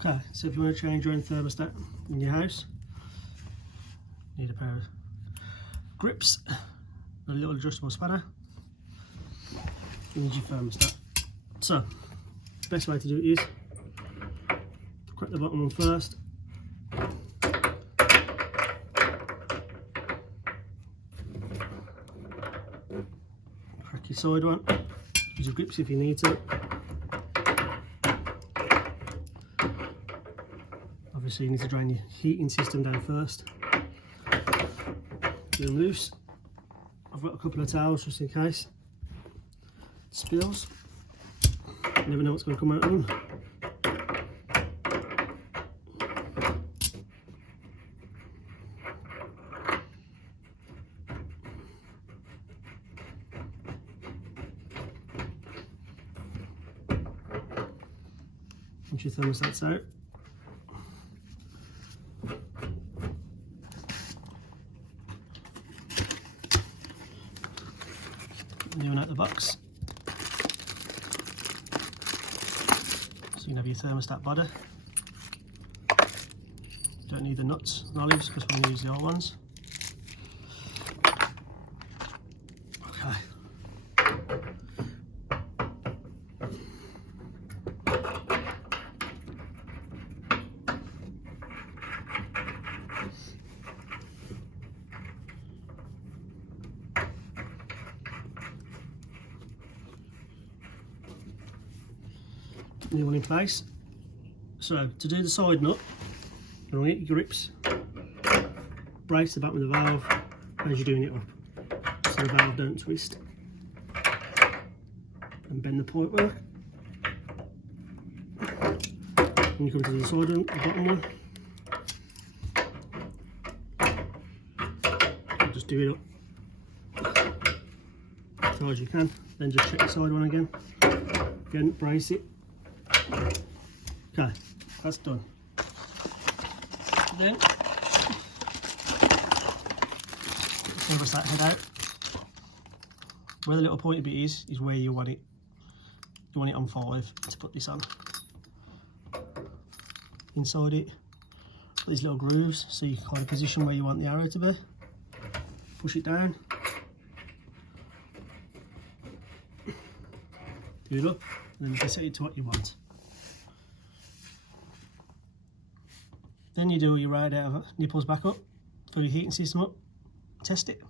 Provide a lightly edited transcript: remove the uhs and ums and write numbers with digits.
Okay, so if you want to change your own thermostat in your house, you need a pair of grips, a little adjustable spanner, and your thermostat. So, the best way to do it is crack the bottom one first. Crack your side one. Use your grips if you need to. Obviously you need to drain your heating system down first. Get them loose. I've got a couple of towels just in case it spills. You never know what's going to come out of them. Once your thermostat's out, new one out the box. So you can have your thermostat body. Don't need the nuts and olives because we're going to use the old ones. Okay. New one in place. So to do the side nut, you're going to get your grips, brace the bottom of the valve as you're doing it up, so the valve don't twist, and bend the pipe work. When you come to the side one, the bottom one, you just do it up as hard as you can, then just check the side one again, brace it. Okay, that's done. Then service that head out. Where the little pointy bit is where you want it. You want it on 5 to put this on. Inside it, got these little grooves so you can kind of position where you want the arrow to be. Push it down. Do it up, and then you can set it to what you want. Then you do your radiator nipples back up, fill your heating system up, test it.